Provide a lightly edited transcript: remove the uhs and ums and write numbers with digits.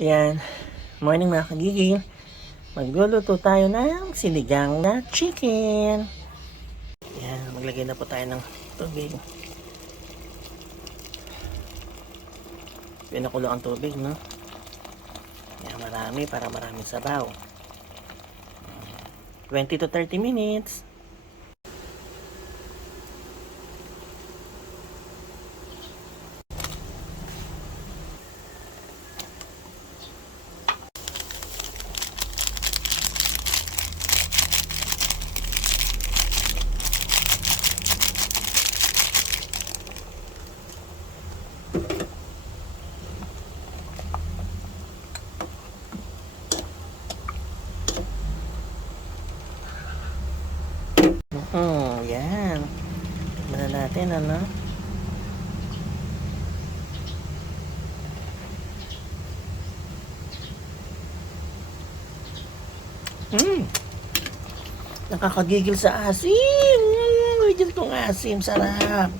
Yan. Morning mga kagigil. Magluluto tayo ng sinigang na chicken. Yan. Maglagay na po tayo ng tubig. Pinakulo ang tubig, no? Yan, marami para maraming sabaw. 20 to 30 minutes. Yan. Tignan natin, ano? Nakakagigil sa asim. Medyo itong asim. Sarap.